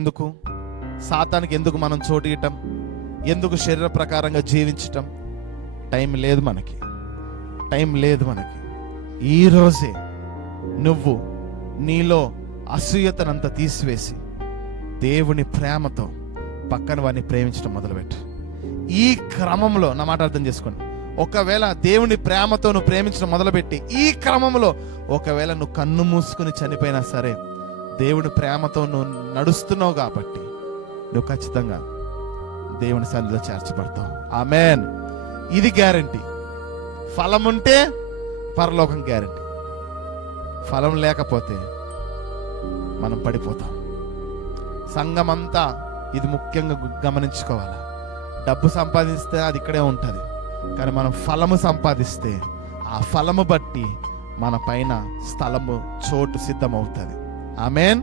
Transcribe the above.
ఎందుకు సాతానికి ఎందుకు మనం చోటు ఇవ్వటం, ఎందుకు శరీర ప్రకారంగా జీవించటం? టైం లేదు మనకి, టైం లేదు మనకి. ఈరోజే నువ్వు నీలో అసూయతనంతా తీసివేసి దేవుని ప్రేమతో పక్కన వారిని ప్రేమించడం మొదలుపెట్టు. ఈ క్రమంలో నా మాట అర్థం చేసుకోండి. ఒకవేళ దేవుని ప్రేమతో నువ్వు ప్రేమించడం మొదలుపెట్టి ఈ క్రమంలో ఒకవేళ నువ్వు కన్ను మూసుకుని చనిపోయినా సరే, దేవుని ప్రేమతో నువ్వు నడుస్తున్నావు కాబట్టి నువ్వు ఖచ్చితంగా దేవుని సన్నిధిలో చేర్చబడతావు. ఆమేన్. ఇది గ్యారంటీ. ఫలం ఉంటే పరలోకం గ్యారంటీ, ఫలం లేకపోతే మనం పడిపోతాం. సంఘమంతా ఇది ముఖ్యంగా గమనించుకోవాలి. డబ్బు సంపాదిస్తే అది ఇక్కడే ఉంటుంది, కానీ మనం ఫలము సంపాదిస్తే ఆ ఫలము బట్టి మన పైన స్థలము, చోటు సిద్ధమవుతుంది. ఆమేన్.